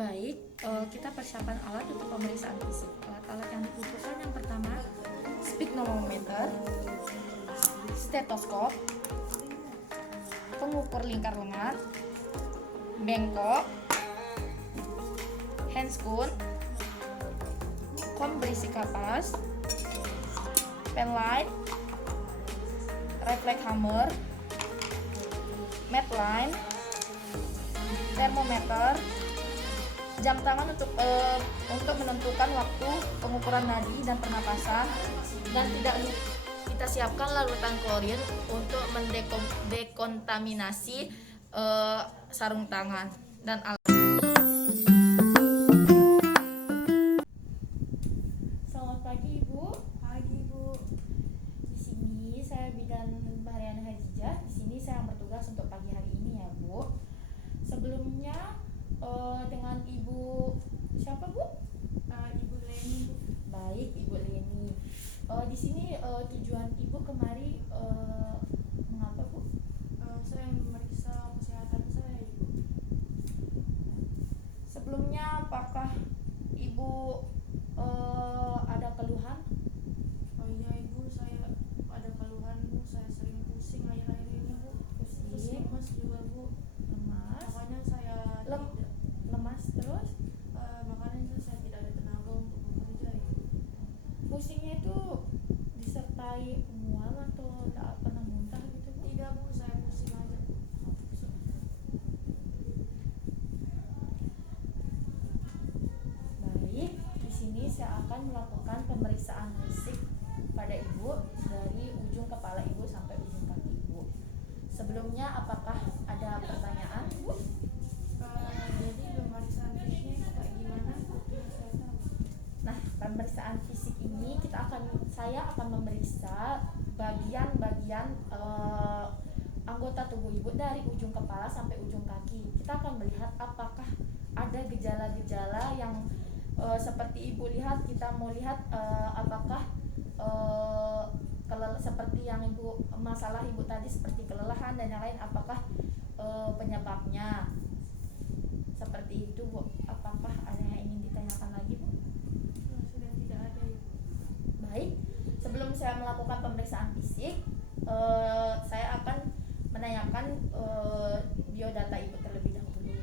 Baik, kita persiapan alat untuk pemeriksaan fisik. Alat-alat yang dibutuhkan yang pertama, sphygmomanometer, stetoskop, pengukur lingkar lengan, bengkok, handscoon, kom berisi kapas, penlight, reflect hammer, medline, termometer, jam tangan untuk menentukan waktu pengukuran nadi dan pernapasan, dan tidak lupa kita siapkan larutan klorin untuk mendekontaminasi sarung tangan dan alat. Selamat pagi Ibu. Pagi Bu. Di sini saya Bidan Bahriana Hajijah. Di sini saya bertugas untuk pagi hari ini ya Bu. Sebelumnya dengan Ibu siapa Bu? Ibu Leni Bu. Baik, Ibu Leni. Di sini tujuan Ibu kemari mengapa Bu? Saya memeriksa kesehatan saya Ibu. Sebelumnya apakah Ibu ada keluhan? Oh iya Ibu, saya ada keluhan Bu. Saya sering pusing akhir-akhir ini Bu. Terus Pusing, lemas juga Bu. lemas, Makanya saya lemas terus. makanya saya tidak ada tenaga untuk bekerja Ibu. Pusingnya itu disertai mual atau tak pernah muntah gitu Bu? Tidak Bu, saya pusing aja. Baik, di sini saya akan melakukan pemeriksaan fisik pada Ibu dari ujung kepala Ibu sampai ujung kaki Ibu. Sebelumnya apakah ada pertanyaan Bu? Jadi pemeriksaan fisiknya itu kayak gimana Bu? Saya tahu. Nah, pemeriksaan fisik ini saya akan memeriksa bagian-bagian anggota tubuh Ibu dari ujung kepala sampai ujung kaki. Kita akan melihat apakah ada gejala-gejala yang seperti Ibu lihat. Kita mau lihat apakah seperti yang masalah Ibu tadi seperti kelelahan dan yang lain, apakah penyebabnya seperti itu Bu. Apakah ada yang ingin ditanyakan lagi Bu? Sudah tidak ada Ibu. Baik, sebelum saya melakukan pemeriksaan fisik, saya akan menanyakan biodata Ibu terlebih dahulu.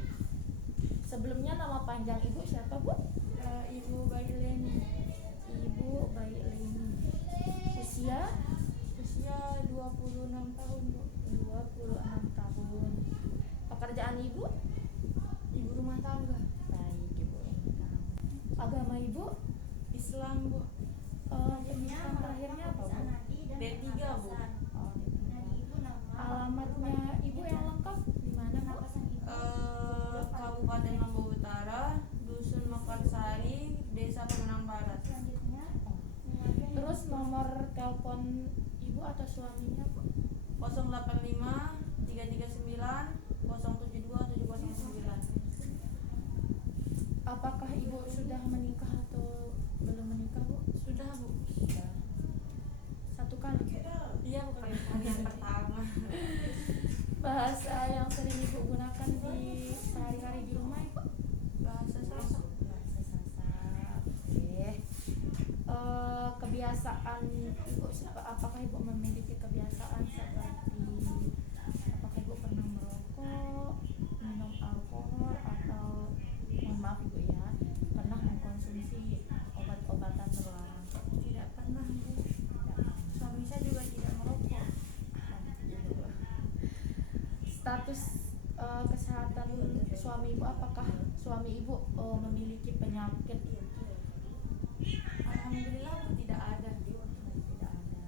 Sebelumnya nama panjang Ibu siapa Bu? Ibu Bayi Leni. Ibu Bayi Leni. Usia 26 tahun Bu. 26 tahun. Pekerjaan Ibu? Ibu rumah tangga. Baik, Ibu. Agama Ibu? Islam Bu. Pendidikan terakhirnya apa Bu? D3 Bu. Oh, alamatnya Ibu yang lengkap di mana Bu? Kabupaten Lombok Utara, Dusun Mekarsari, Desa Pemenang Barat. Terus nomor telepon Ibu atau suaminya Bu? 085 339 072 709. Apakah Ibu sudah menikah atau belum menikah Bu? Sudah Bu. Sudah. Satu kali Bu? Iya Bu, kali yang pertama. Bahasa yang sering Ibu gunakan di sehari-hari di rumah Ibu? Bahasa Sasak. Bahasa Sasak. Oke. Kebiasaan Ibu, apakah Ibu memiliki kebiasaan seperti apakah Ibu pernah merokok, minum alkohol, atau mohon maaf Ibu ya, pernah mengkonsumsi obat-obatan terlarang? Tidak pernah Bu. Suami saya juga tidak merokok. Status kesehatan suami Ibu, apakah suami Ibu memiliki penyakit? Alhamdulillah Bu, tidak ada. Tidak ada.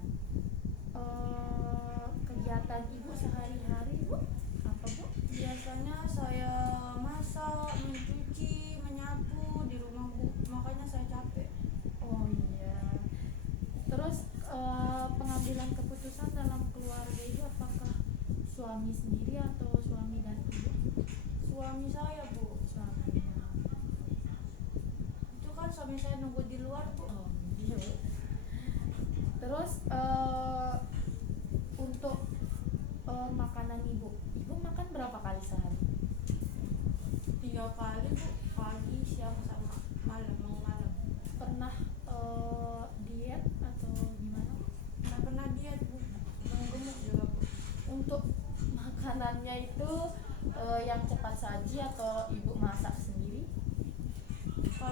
Kegiatan Ibu sehari-hari Bu apa Bu? Biasanya saya masak, mencuci, menyapu di rumah Bu. Makanya saya capek. Oh iya. Terus pengambilan keputusan dalam keluarga Ibu, apakah suami sendiri atau suami dan Ibu? Suami saya Bu. Suaminya. Itu kan suami saya nunggu di luar Bu. Oh iya. Terus untuk makanan Ibu makan berapa kali sehari? 3 kali Bu. Pagi,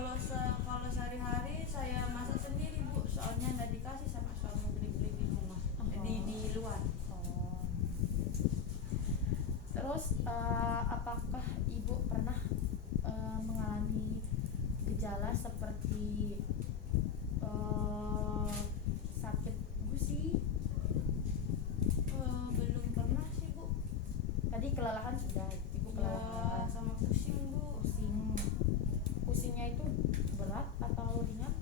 kalau sehari-hari saya masak sendiri Bu, soalnya nggak dikasih sama suami beli-beli di rumah, di luar. Oh. Terus apakah ibu pernah mengalami gejala seperti sakit gusi? Belum pernah sih Bu. Tadi kelelahan sudah, ibu Ya kelelahan. sama pusing Bu. Pusingnya itu berat atau ringan?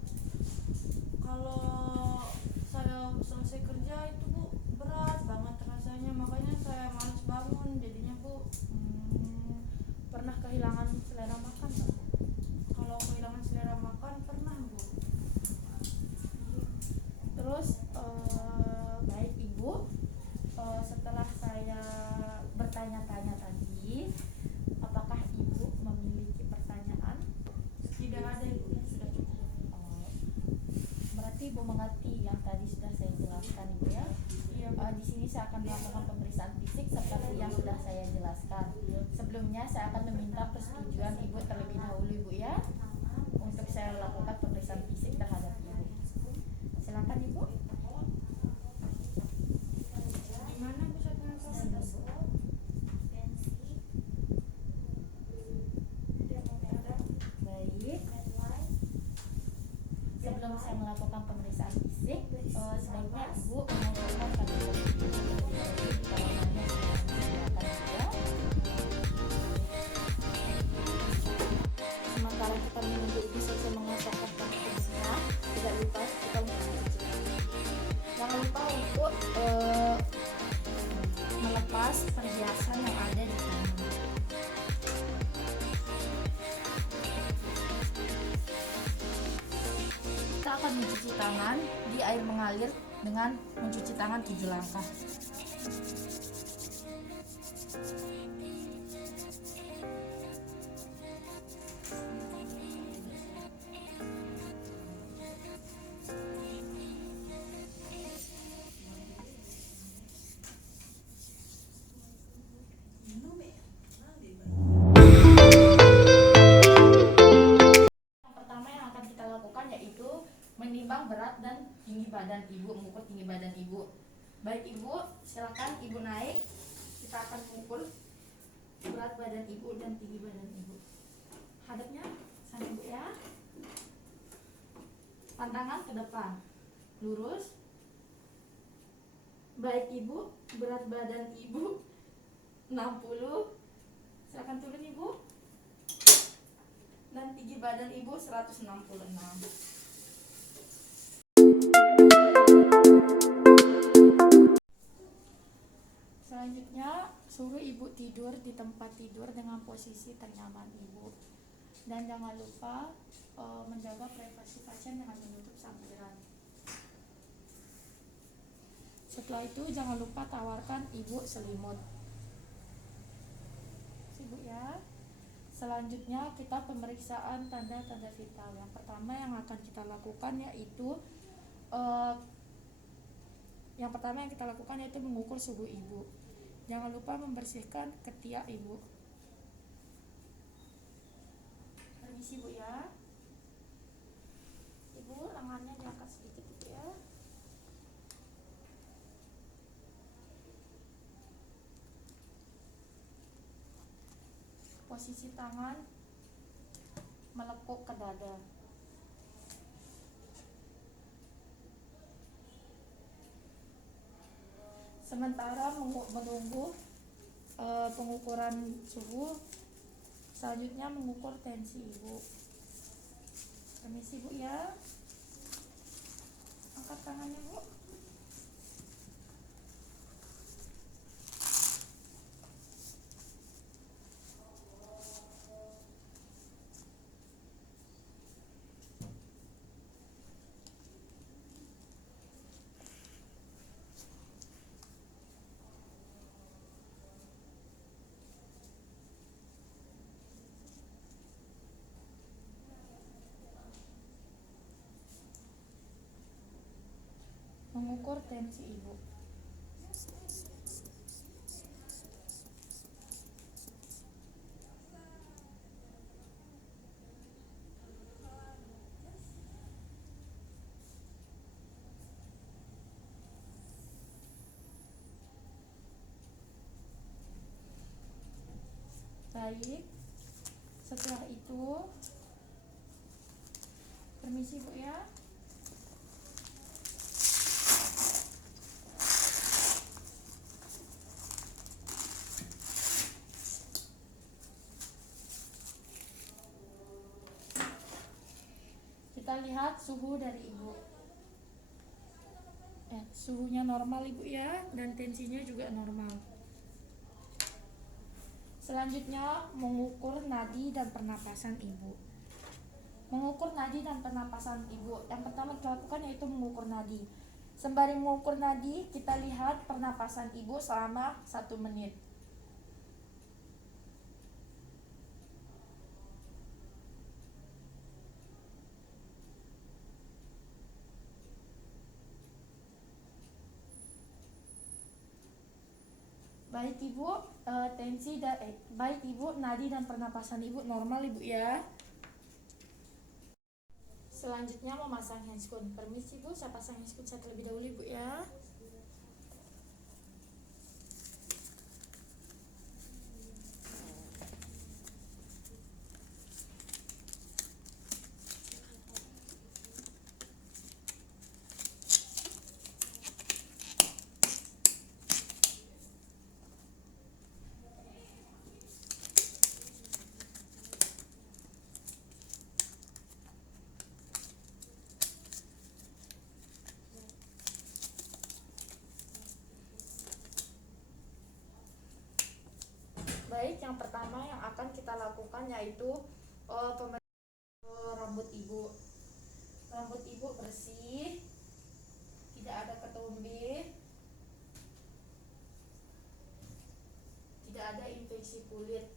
Kalau saya selesai kerja itu Bu berat banget rasanya, makanya saya malas bangun jadinya Bu. Pernah kehilangan selera makan nggak? Kalau kehilangan selera makan pernah Bu. Terus baik ibu, setelah saya bertanya-tanya tadi, apakah ibu memiliki pertanyaan? Tidak ada Ibu, sudah cukup. Berarti ibu mengerti yang tadi sudah saya jelaskan ibu ya. Iya Bu. Di sini saya akan melakukan pemeriksaan fisik seperti yang sudah saya jelaskan. Sebelumnya saya akan meminta persetujuan ibu terlebih dahulu ibu ya, untuk saya lakukan pemeriksaan fisik terhadap ibu. Silakan ibu. Gimana Bu saya penasaran? Sini, Bu. Baik. Sebelum saya melakukan pemeriksaan fisik, sebaiknya ibu mengumpulkan KTP ibu terlebih dahulu di halaman yang sudah disediakan juga. Sementara kita menunggu ibu selesai mengesahkan kartunya, tidak lupa kita untuk mencuci. Jangan lupa untuk melepas perhiasan yang ada di tangan. Kita akan mencuci tangan di air mengalir dengan mencuci tangan 7 langkah. Pertama yang akan kita lakukan yaitu menimbang berat dan tinggi badan ibu, mengukur tinggi badan ibu. Baik ibu, silakan ibu naik. Kita akan mengukur berat badan ibu dan tinggi badan ibu. Hadapnya sana ibu ya. Pandangan ke depan, lurus. Baik ibu, berat badan ibu 60. Silakan turun ibu. Dan tinggi badan ibu 166. Selanjutnya, suruh ibu tidur di tempat tidur dengan posisi ternyaman ibu. Dan jangan lupa menjaga privasi pasien dengan menutup sampiran. Setelah itu jangan lupa tawarkan ibu selimut. Ibu ya. Selanjutnya kita pemeriksaan tanda-tanda vital. Yang pertama yang akan kita lakukan yaitu mengukur suhu ibu. Jangan lupa membersihkan ketiak ibu. Permisi bu ya. Ibu lengannya diangkat sedikit ibu ya. Posisi tangan melekuk ke dada. Sementara menunggu pengukuran suhu, selanjutnya mengukur tensi ibu. Permisi bu ya. Angkat tangannya bu. Mengukur tensi ibu. baik. Setelah itu, permisi Bu ya. Kita lihat suhu dari Ibu. Suhunya normal Ibu ya, dan tensinya juga normal. Selanjutnya mengukur nadi dan pernapasan Ibu. Mengukur nadi dan pernapasan Ibu. Yang pertama kita lakukan yaitu mengukur nadi. Sembari mengukur nadi, kita lihat pernapasan Ibu selama 1 menit. Baik Ibu, baik Ibu, nadi dan pernapasan Ibu normal Ibu ya. Selanjutnya memasang handscoon. Permisi Bu, saya pasang handscoon saya terlebih dahulu Ibu ya. Baik, yang pertama yang akan kita lakukan yaitu pemeriksaan rambut Ibu. Rambut Ibu bersih, tidak ada ketombe, tidak ada infeksi kulit.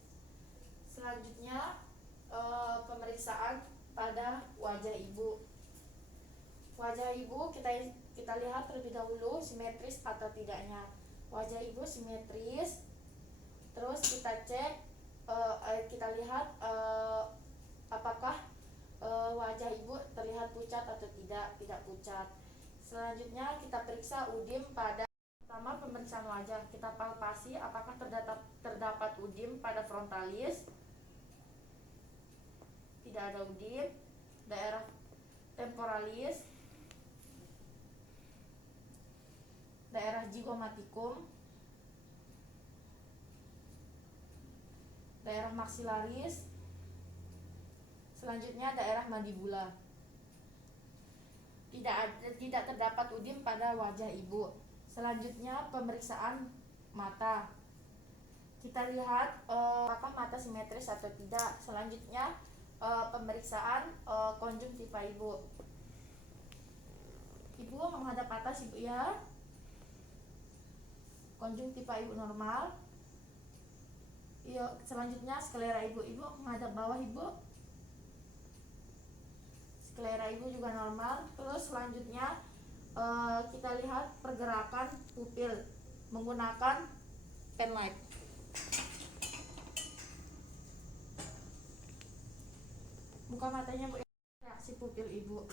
Selanjutnya pemeriksaan pada wajah Ibu. Wajah Ibu kita lihat terlebih dahulu simetris atau tidaknya. Wajah Ibu simetris. Terus kita cek, kita lihat apakah wajah Ibu terlihat pucat atau tidak pucat. Selanjutnya kita periksa udim pada pertama pemeriksaan wajah. Kita palpasi apakah terdapat udim pada frontalis. Tidak ada udim. Daerah temporalis, daerah zygomatikum, daerah maksilaris, selanjutnya daerah mandibula. Tidak terdapat udim pada wajah Ibu. Selanjutnya pemeriksaan mata. Kita lihat apakah mata simetris atau tidak. Selanjutnya pemeriksaan konjungtiva Ibu. Ibu menghadap atas Ibu ya. Konjungtiva Ibu normal. Selanjutnya sklera Ibu. Ibu menghadap bawah Ibu. Sklera Ibu juga normal. Terus selanjutnya kita lihat pergerakan pupil menggunakan pen light. Buka matanya Bu. Reaksi pupil Ibu.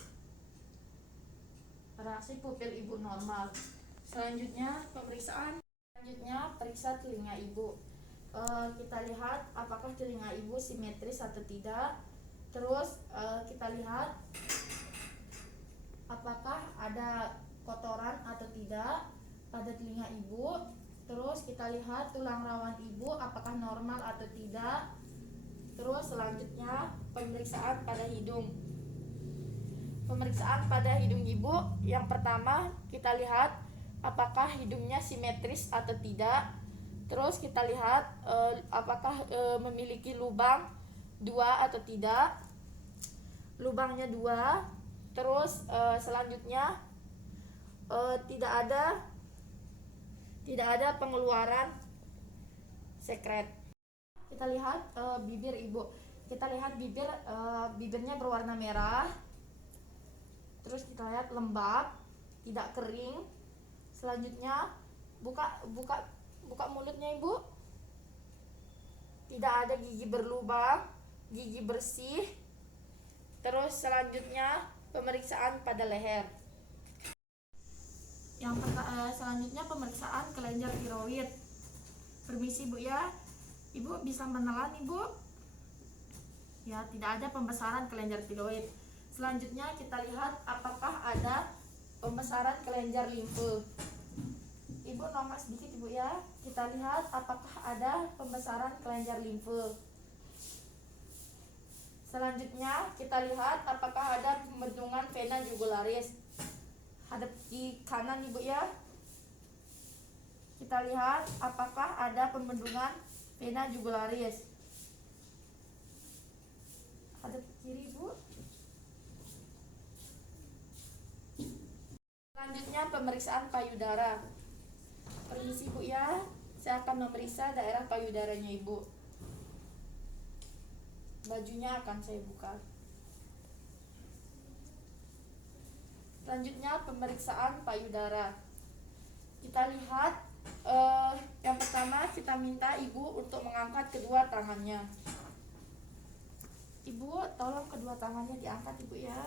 Reaksi pupil Ibu normal. Selanjutnya periksa telinga Ibu. Kita lihat apakah telinga Ibu simetris atau tidak. Terus kita lihat apakah ada kotoran atau tidak pada telinga Ibu. Terus kita lihat tulang rawan Ibu apakah normal atau tidak. Terus selanjutnya pemeriksaan pada hidung. Pemeriksaan pada hidung Ibu, yang pertama kita lihat apakah hidungnya simetris atau tidak. Terus kita lihat apakah memiliki lubang 2 atau tidak. Lubangnya 2. Terus selanjutnya tidak ada pengeluaran sekret. Kita lihat bibir Ibu. Kita lihat bibirnya berwarna merah. Terus kita lihat lembab, tidak kering. Selanjutnya buka mulutnya Ibu. Tidak ada gigi berlubang, gigi bersih. Terus selanjutnya pemeriksaan pada leher. Selanjutnya pemeriksaan kelenjar tiroid. Permisi Bu ya. Ibu bisa menelan Ibu. Ya, tidak ada pembesaran kelenjar tiroid. Selanjutnya kita lihat apakah ada pembesaran kelenjar limfe. Ibu nongak sedikit Ibu ya. Kita lihat apakah ada pembesaran kelenjar limfe. Selanjutnya kita lihat apakah ada pembendungan vena jugularis. Hadap di kanan Ibu ya. Kita lihat apakah ada pembendungan vena jugularis. Hadap kiri Ibu. Selanjutnya pemeriksaan payudara. Permisi Bu ya, saya akan memeriksa daerah payudaranya Ibu. Bajunya akan saya buka. Selanjutnya pemeriksaan payudara. Kita lihat yang pertama kita minta Ibu untuk mengangkat kedua tangannya. Ibu tolong kedua tangannya diangkat Ibu ya.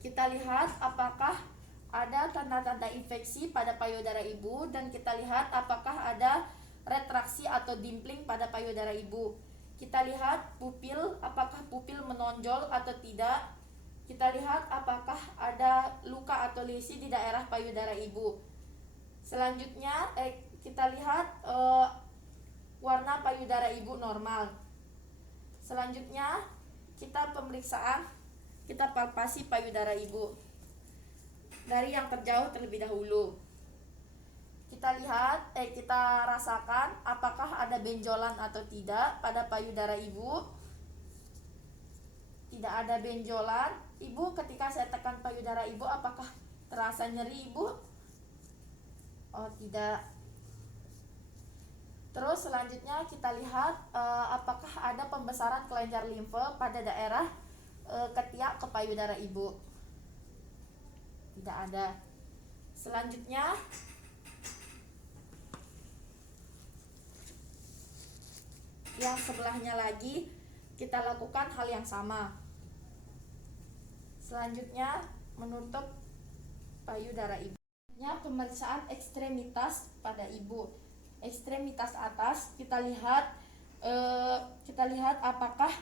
Kita lihat apakah ada tanda-tanda infeksi pada payudara Ibu, dan kita lihat apakah ada retraksi atau dimpling pada payudara Ibu. Kita lihat pupil, apakah pupil menonjol atau tidak. Kita lihat apakah ada luka atau lesi di daerah payudara Ibu. Selanjutnya kita lihat warna payudara Ibu normal. Selanjutnya kita pemeriksaan, kita palpasi payudara Ibu dari yang terjauh terlebih dahulu. Kita lihat, kita rasakan apakah ada benjolan atau tidak pada payudara Ibu. Tidak ada benjolan. Ibu, ketika saya tekan payudara Ibu, apakah terasa nyeri Ibu? Oh, tidak. Terus selanjutnya kita lihat apakah ada pembesaran kelenjar limfe pada daerah ketiak ke payudara Ibu. Tidak ada. Selanjutnya yang sebelahnya lagi kita lakukan hal yang sama. Selanjutnya menutup payudara Ibu. Pemeriksaan ekstremitas pada Ibu. Ekstremitas atas kita lihat apakah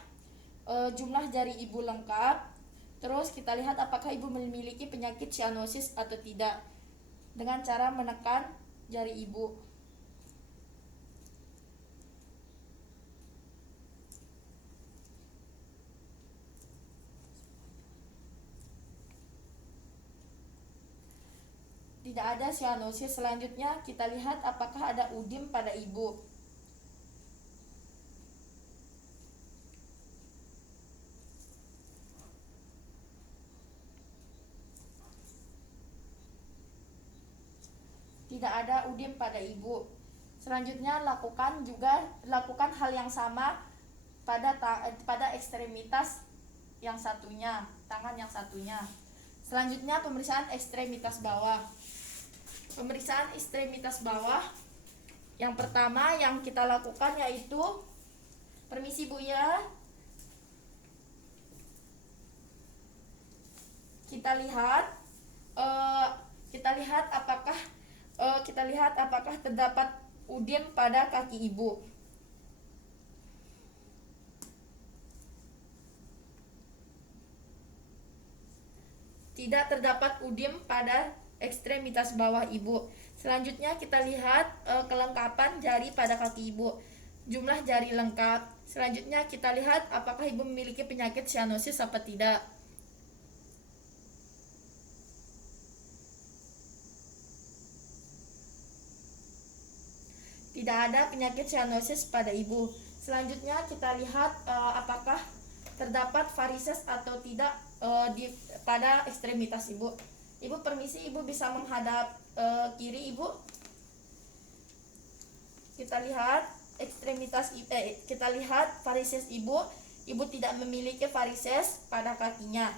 jumlah jari Ibu lengkap. Terus kita lihat apakah Ibu memiliki penyakit cyanosis atau tidak dengan cara menekan jari Ibu. Tidak ada cyanosis. Selanjutnya kita lihat apakah ada udim pada Ibu. Tidak ada udim pada Ibu. Selanjutnya lakukan hal yang sama pada ekstremitas yang satunya, tangan yang satunya. Selanjutnya pemeriksaan ekstremitas bawah. Pemeriksaan ekstremitas bawah yang pertama yang kita lakukan yaitu, permisi Bu ya, kita lihat apakah terdapat udim pada kaki Ibu. Tidak terdapat udim pada ekstremitas bawah Ibu. Selanjutnya kita lihat kelengkapan jari pada kaki Ibu. Jumlah jari lengkap. Selanjutnya kita lihat apakah Ibu memiliki penyakit cyanosis apa tidak. Tidak ada penyakit cyanosis pada Ibu. Selanjutnya kita lihat apakah terdapat varises atau tidak pada ekstremitas Ibu. Ibu permisi, Ibu bisa menghadap kiri Ibu. Kita lihat kita lihat varises Ibu. Ibu tidak memiliki varises pada kakinya.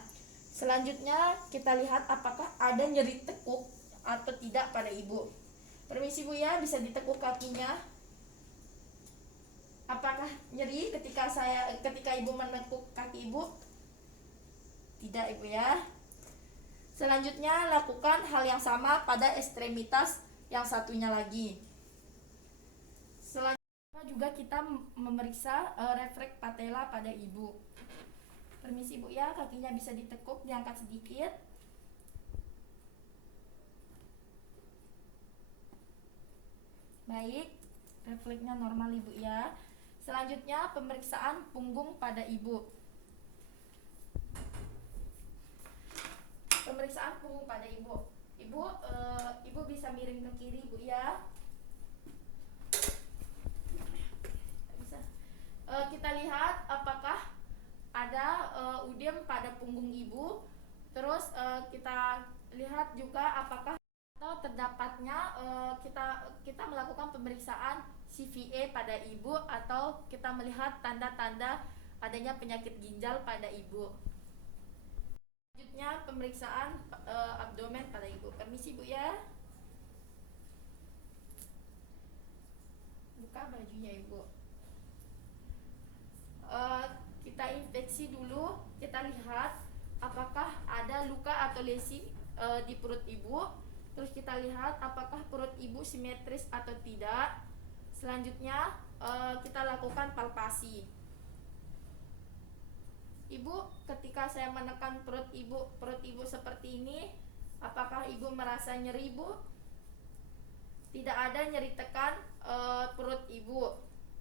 Selanjutnya kita lihat apakah ada nyeri tekuk atau tidak pada Ibu. Permisi Bu ya, bisa ditekuk kakinya. Apakah nyeri ketika Ibu menekuk kaki Ibu? Tidak Ibu ya. Selanjutnya, lakukan hal yang sama pada ekstremitas yang satunya lagi. Selanjutnya juga kita memeriksa refleks patella pada ibu. Permisi Bu ya, kakinya bisa ditekuk, diangkat sedikit. Baik, refleksnya normal Ibu ya. Selanjutnya pemeriksaan punggung pada ibu. Pemeriksaan punggung pada ibu. Ibu bisa miring ke kiri Bu ya. Bisa. Kita lihat apakah ada udem pada punggung ibu. Terus kita lihat juga apakah atau terdapatnya kita melakukan pemeriksaan CVA pada ibu, atau kita melihat tanda-tanda adanya penyakit ginjal pada ibu. Selanjutnya pemeriksaan abdomen pada ibu. Permisi Bu ya. Buka bajunya ibu. Kita inspeksi dulu, kita lihat apakah ada luka atau lesi di perut ibu. Terus kita lihat apakah perut ibu simetris atau tidak. Selanjutnya kita lakukan palpasi. Ibu, ketika saya menekan perut ibu seperti ini, apakah ibu merasa nyeri Bu? Tidak ada nyeri tekan perut ibu.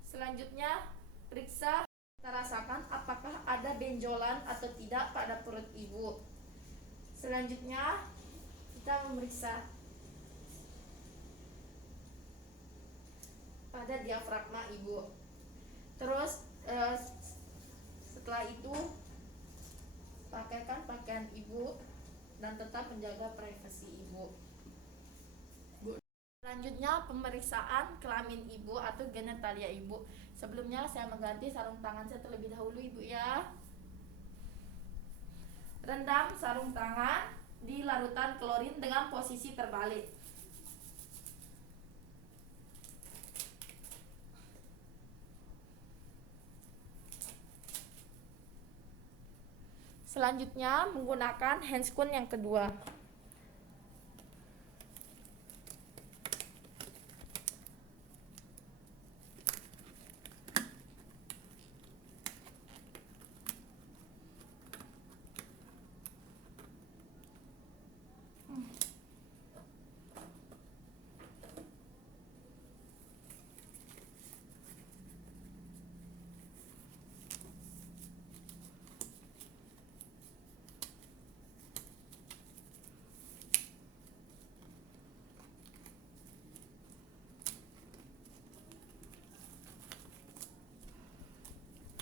Selanjutnya periksa, kita rasakan apakah ada benjolan atau tidak pada perut ibu. Selanjutnya kita memeriksa pada diafragma ibu. Terus setelah itu pakaikan pakaian ibu dan tetap menjaga privasi ibu. Selanjutnya pemeriksaan kelamin ibu atau genitalia ibu. Sebelumnya saya mengganti sarung tangan saya terlebih dahulu ibu ya. Rendam sarung tangan di larutan klorin dengan posisi terbalik. Selanjutnya menggunakan handscoon yang kedua.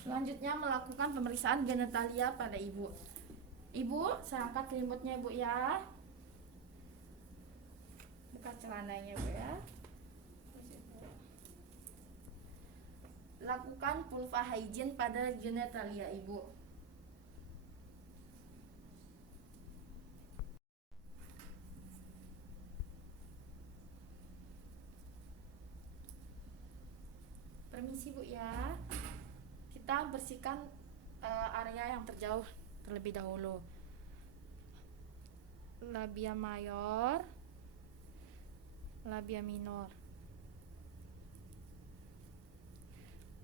Selanjutnya melakukan pemeriksaan genitalia pada ibu. Ibu, saya angkat selimutnya ibu ya. Buka celananya ibu ya. Lakukan vulva hygiene pada genitalia ibu. Permisi bu ya. Kita bersihkan area yang terjauh terlebih dahulu. Labia mayor, labia minor,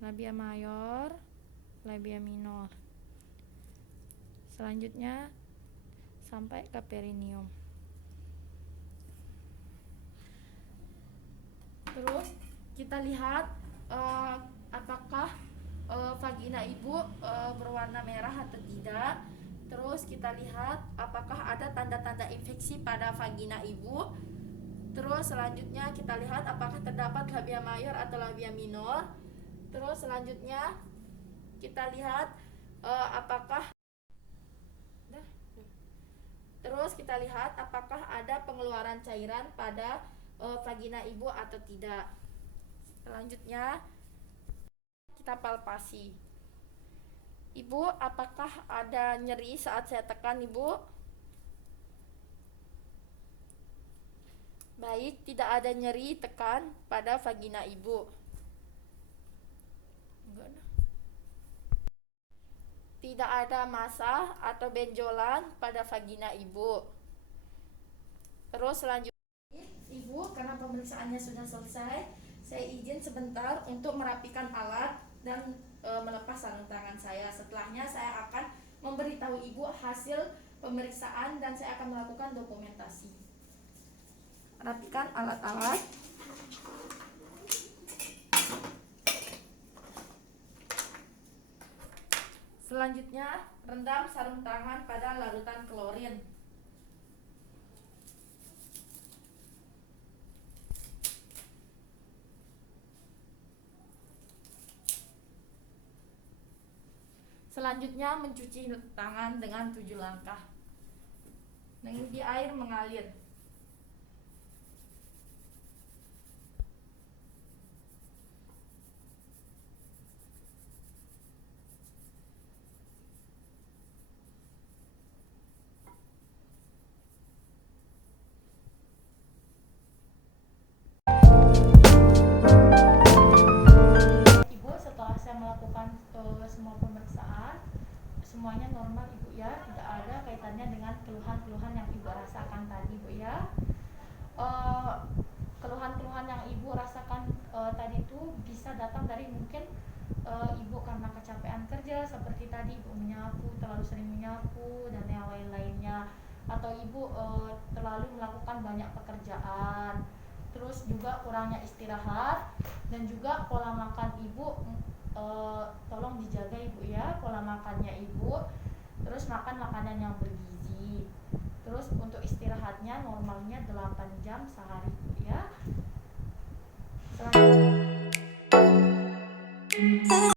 labia mayor, labia minor. Selanjutnya sampai ke perineum. Terus kita lihat apakah vagina ibu berwarna merah atau tidak. Terus kita lihat apakah ada tanda-tanda infeksi pada vagina ibu. Terus selanjutnya kita lihat apakah terdapat labia mayor atau labia minor. Terus selanjutnya kita lihat Terus kita lihat apakah ada pengeluaran cairan pada vagina ibu atau tidak. Selanjutnya kita palpasi. Ibu, apakah ada nyeri saat saya tekan ibu? Baik, tidak ada nyeri tekan pada vagina ibu. Tidak ada masa atau benjolan pada vagina ibu. Terus selanjutnya, Ibu, karena pemeriksaannya sudah selesai, saya izin sebentar untuk merapikan alat dan melepas sarung tangan saya. Setelahnya saya akan memberitahu Ibu hasil pemeriksaan dan saya akan melakukan dokumentasi. Rapikan alat-alat. Selanjutnya, rendam sarung tangan pada larutan klorin. Selanjutnya, mencuci tangan dengan 7 langkah. Di air mengalir. Ibu, setelah saya melakukan semua pemeriksaan, semuanya normal Ibu ya, tidak ada kaitannya dengan keluhan-keluhan yang Ibu rasakan tadi Bu ya. Keluhan-keluhan yang Ibu rasakan tadi itu bisa datang dari mungkin Ibu karena kecapean kerja seperti tadi Ibu menyapu, terlalu sering menyapu dan yang lain-lainnya, atau Ibu terlalu melakukan banyak pekerjaan, terus juga kurangnya istirahat, dan juga pola makan Ibu tolong dijaga Ibu ya, pola makannya Ibu, terus makan makanan yang bergizi, terus untuk istirahatnya normalnya 8 jam sehari Bu ya. Selanjutnya